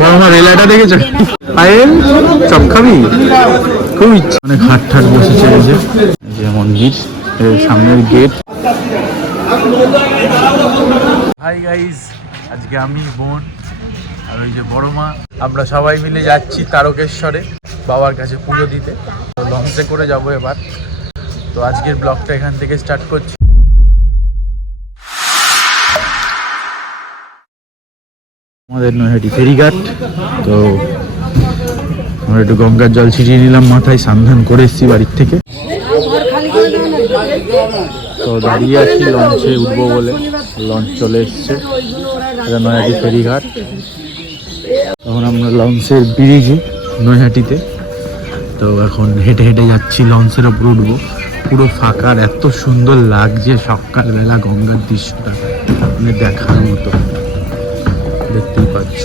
বড় মা রেলাটা দেখেছো? পায়েল চপ খাবি? খুব ইচ্ছা। অনেক হাট ঠাট বসেছে। এই যে মন্দির, সামনের গেট। হাই গাইস, আজকে আমি, বোন আর ওই যে বড় মা, আমরা সবাই মিলে যাচ্ছি তারকেশ্বরে বাবার কাছে পুজো দিতে। তো লঞ্চে করে যাব এবার। তো আজকের ব্লগটা এখান থেকে স্টার্ট করছি। আমাদের নৈহাটি ফেরিঘাট। তো আমরা একটু গঙ্গার জল ছিটিয়ে নিলাম মাথায়, স্নান করে এসেছি বাড়ির থেকে। তো দাঁড়িয়ে আছি লঞ্চে উঠবো বলে। লঞ্চ চলে এসছে, এটা নৈহাটি ফেরিঘাট। তখন আমরা লঞ্চের ব্রিজে নৈহাটিতে। তো এখন হেঁটে হেঁটে যাচ্ছি, লঞ্চের ওপর উঠবো। পুরো ফাঁকা, এত সুন্দর লাগছে সকালবেলা গঙ্গার দৃশ্যটা, মানে দেখার মতো। দেখতেই পাচ্ছ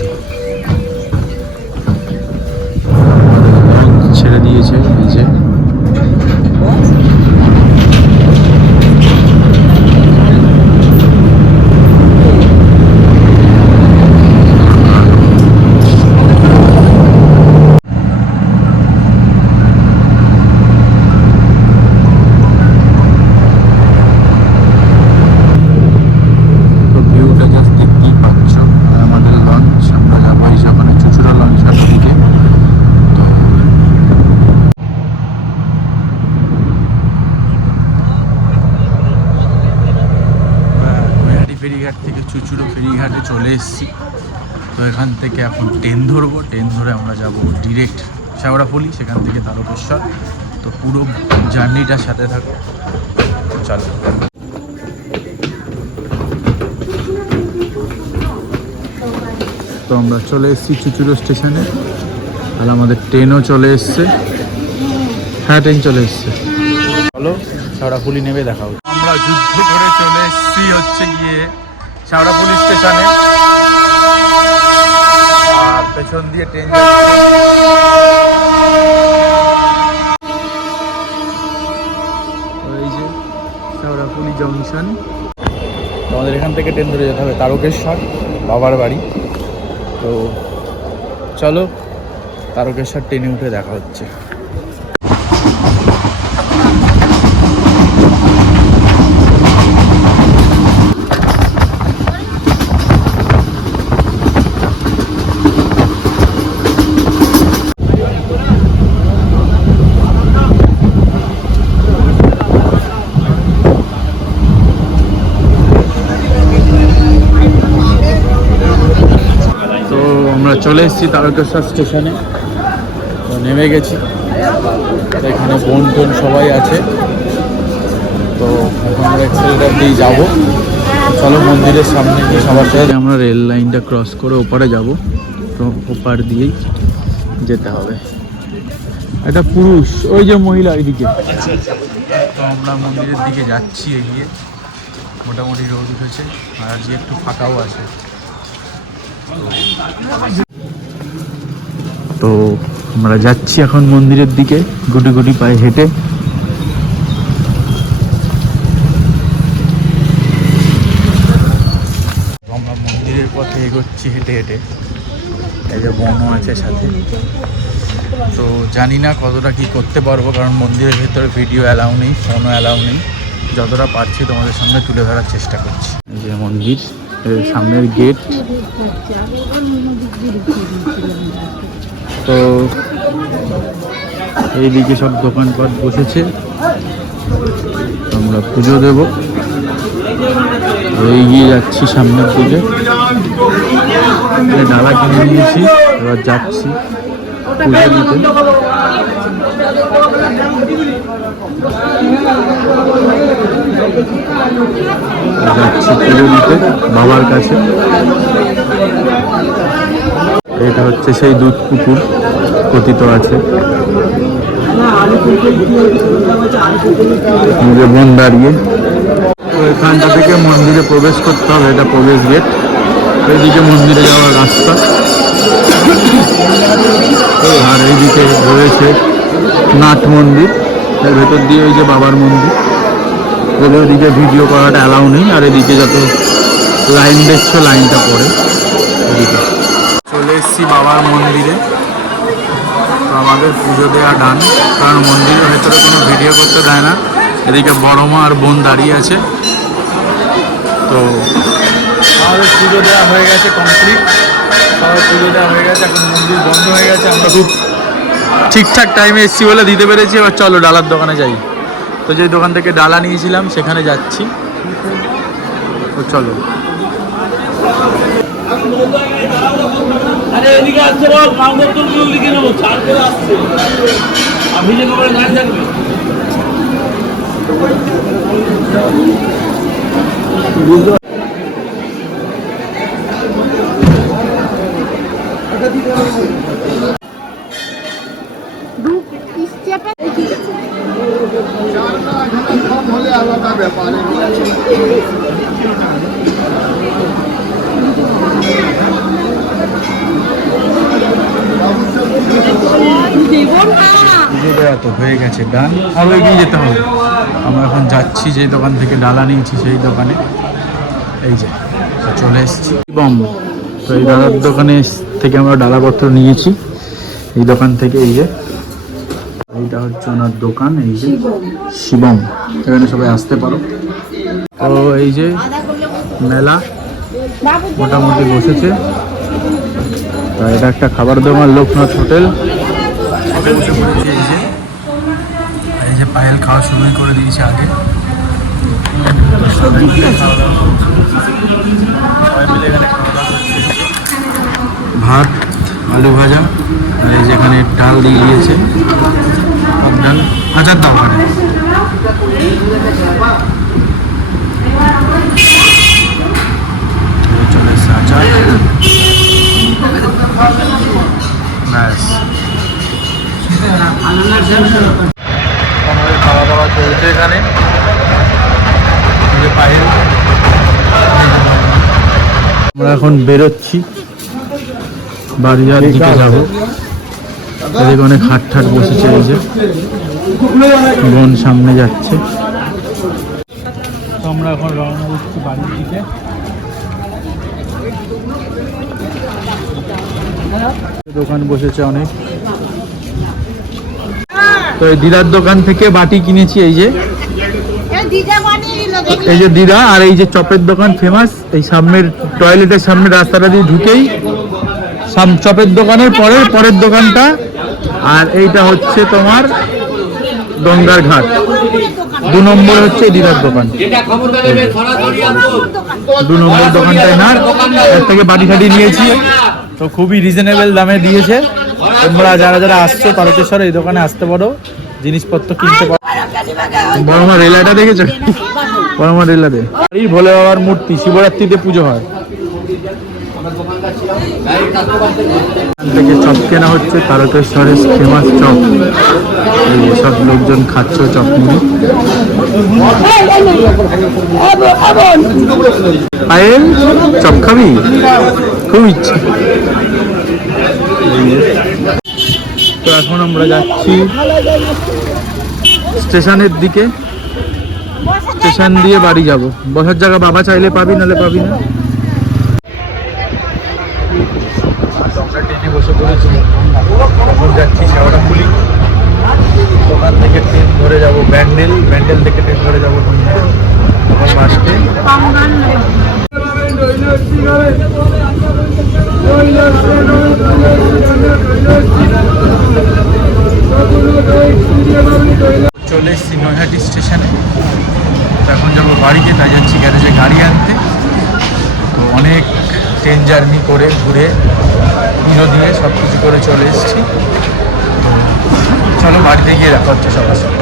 লঞ্চ ছেড়ে দিয়েছে নিচে। ফেরিঘাট থেকে চুচুড়ো ফেরিঘাটে চলে এসেছি। তো এখান থেকে এখন ট্রেন ধরবো। ট্রেন ধরে আমরা যাব ডিরেক্ট শেওড়াফুলি, সেখান থেকে তারকেশ্বর। তো পুরো জার্নিটার সাথে থাকো, চলো। তো আমরা চলে এসেছি চুচুড়ো স্টেশনে, আর আমাদের ট্রেনও চলে এসছে। হ্যাঁ, ট্রেন চলে এসছে। চলো শেওড়াফুলি নেমে দেখা হচ্ছে। আমরা যুদ্ধ করে চলে এসেছি হচ্ছে গিয়ে শেওড়াফুলি স্টেশনে। আর পেছন দিয়ে ট্রেন এই যে শেওড়াফুলি জংশন। আমাদের এখান থেকে ট্রেন ধরে যেতে হবে তারকেশ্বর, বাবার বাড়ি। তো চলো তারকেশ্বর ট্রেনে উঠে দেখা হচ্ছে। চলে এসেছি তারকেশ্বর স্টেশনে। তো নেমে গেছি, এখানে বোন টোন সবাই আছে। তো এখন আমরা এক্সেলেটার দিয়ে যাবো। চলো মন্দিরের সামনে গিয়ে সবার সাথে আমরা রেল লাইনটা ক্রস করে ওপারে যাব। তো ওপার দিয়েই যেতে হবে। একটা পুরুষ, ওই যে মহিলা এইদিকে। তো আমরা মন্দিরের দিকে যাচ্ছি এগিয়ে। মোটামুটি রোদ উঠেছে আর আজকে একটু ফাঁকাও আছে। তো আমরা যাচ্ছি এখন মন্দিরের দিকে গুটি গুটি পায়ে হেঁটে। আমরা মন্দিরের পথে এগোচ্ছি হেঁটে হেঁটে। এই যে বনও আছে সাথে। তো জানি না কতটা কি করতে পারবো, কারণ মন্দিরের ভেতরে ভিডিও অ্যালাউ নেই, ফোনও অ্যালাউ নেই। যতটা পারছি তোমাদের সামনে তুলে ধরার চেষ্টা করছি। এই যে মন্দির, সামনের গেট। তো এইদিকে সব দোকানপাট বসেছে, আমরা পুজো দেব। এগিয়ে যাচ্ছি সামনের দিকে। ডালা কিনে নিয়েছি, এবার যাচ্ছি পুজো দিতে। যাচ্ছি পুজো দিতে বাবার কাছে। এটা হচ্ছে সেই দুধ পুকুর কথিত আছে। নিজে বোন দাঁড়িয়ে। তো এখানটা থেকে মন্দিরে প্রবেশ করতে হবে, এটা প্রবেশ গেট। এইদিকে মন্দিরে যাওয়ার রাস্তা, আর এইদিকে রয়েছে নাট মন্দির। এর ভেতর দিয়ে ওই যে বাবার মন্দির। বলে ওদিকে ভিডিও করাটা অ্যালাউ নেই। আর এদিকে যত লাইন দেখছো, লাইনটা পড়ে এদিকে। তো চলে এসেছি বাবার মন্দিরে। তো আমাদের পুজো দেওয়া ডান, কারণ মন্দিরের ভেতরে কোনো ভিডিও করতে দেয় না। এদিকে বড় মা আর বোন দাঁড়িয়ে আছে। তো আমাদের পুজো দেওয়া হয়ে গেছে কমপ্লিট, সবার পুজো দেওয়া হয়ে গেছে। এখন মন্দির বন্ধ হয়ে গেছে, আমরা খুব ঠিকঠাক টাইমে এসেছি বলে দিতে পেরেছি। এবার চলো ডালার দোকানে যাই। তো যে দোকান থেকে ডালা নিয়েছিলাম সেখানে যাচ্ছি। তো চলো। আরে এদিকে আসছে বল, মামুর তো লিখে নেবো, চার করে আসছে। আমি যে করে না থাকবে আলাদা ব্যাপার। তো হয়ে গেছে ডান, আরও এগিয়ে যেতে হবে। আমরা এখন যাচ্ছি যে দোকান থেকে ডালা নিয়েছি সেই দোকানে। এই যে চলে এসেছি বম। তো এই দাদার দোকানে থেকে আমরা ডালাপত্র নিয়েছি, এই দোকান থেকে। এই যে এইটা হচ্ছে ওনার দোকান, এই যে শিবম, এখানে সবাই আসতে পারো। তো এই যে মেলা মোটামুটি বসেছে। তো এটা একটা খাবার দোকান, লোকনাথ হোটেল। বসে পড়েছি এই যে, আর এই যে পায়েল খাওয়া শুরু করে দিয়েছে আগে। সবাই মিলে খাওয়া দাওয়া করছে, সবাই মিলে এখানে খাওয়া দাওয়া করছে। ভাত, আলু ভাজা, আর এই যেখানে ডাল দিয়ে দিয়েছে, ডাল আচার দাও ওখানে। চলে এসছে আচার, ব্যাস। আমাদের খাওয়া দাওয়া চলছে এখানে। আমরা এখন বেরোচ্ছি, বাড়িয়ার দিকে যাবো। এদিকে অনেক হাট ঠাট বসেছে, এই যে বোন সামনে যাচ্ছে। তো আমরা এখন রওনা দিচ্ছি বাড়ির দিকে। দোকান বসেছে অনেক। তো এই দিদার দোকান থেকে বাটি কিনেছি, এই যে এই যে দিদা। আর এই যে চপের দোকান ফেমাস, এই সামনের টয়লেটের সামনে রাস্তাটা দিয়ে ঢুকেই চপের দোকানের পরের দোকানটা। আর এইটা হচ্ছে তোমার গঙ্গার ঘাট, 2 নম্বর হচ্ছে দিদার দোকান। 2 নম্বর দোকানটাই না, এর থেকে বাটি ঠাটি নিয়েছি। তো খুবই রিজনেবল দামে দিয়েছে। তোমরা যারা যারা আসছো তারকেশ্বরে এই দোকানে আসতে পারো, জিনিসপত্র কিনতে পারো। বড়মা রেলাটা দেখেছো? বড়মা রেলাতে এই ভোলে বাবার মূর্তি, শিবরাত্রিতে পুজো হয়। থেকে চপ কেনা হচ্ছে, তারকেশ্বরের ফেমাস চপ। সব লোকজন খাচ্ছ চপ নিয়ে। পায়েল চপ খাবি? খুব ইচ্ছে। তো এখন আমরা যাচ্ছি স্টেশনের দিকে। স্টেশন দিয়ে বাড়ি যাব। বসার জায়গা বাবা চাইলে পাবি, নাহলে পাবি না। আমরা ট্রেনে বসে পড়েছি, এখন যাচ্ছি শেওড়াফুলি। ওখান থেকে ট্রেন ধরে যাব ব্যান্ডেল, ব্যান্ডেল থেকে ট্রেন ধরে যাবো তখন বাসকে। চলে এসেছি নৈহাটি স্টেশনে। এখন যাবো বাড়িতে, তাই যাচ্ছি গ্যারেজে গাড়ি আনতে। তো অনেক ট্রেন জার্নি করে ঘুরে পুজো দিয়ে সব কিছু করে চলে এসেছি। তো চলো বাড়িতে গিয়ে দেখা হচ্ছে সবার সাথে।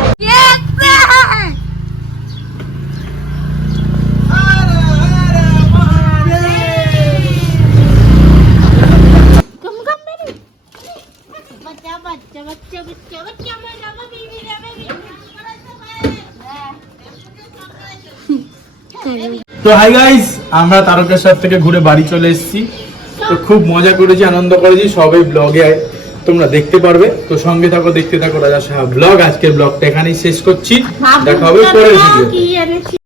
তো হাই গাইস, আমরা তারকেশ্বর থেকে ঘুরে বাড়ি চলে এসেছি। তো খুব মজা করেছি, আনন্দ করেছি, সবাই ব্লগে তোমরা দেখতে পারবে। তো সঙ্গে থাকো, দেখতে থাকো রাজা সাহা ব্লগ। আজকের ব্লগটা এখানেই শেষ করছি, দেখা হবে পরের ভিডিও।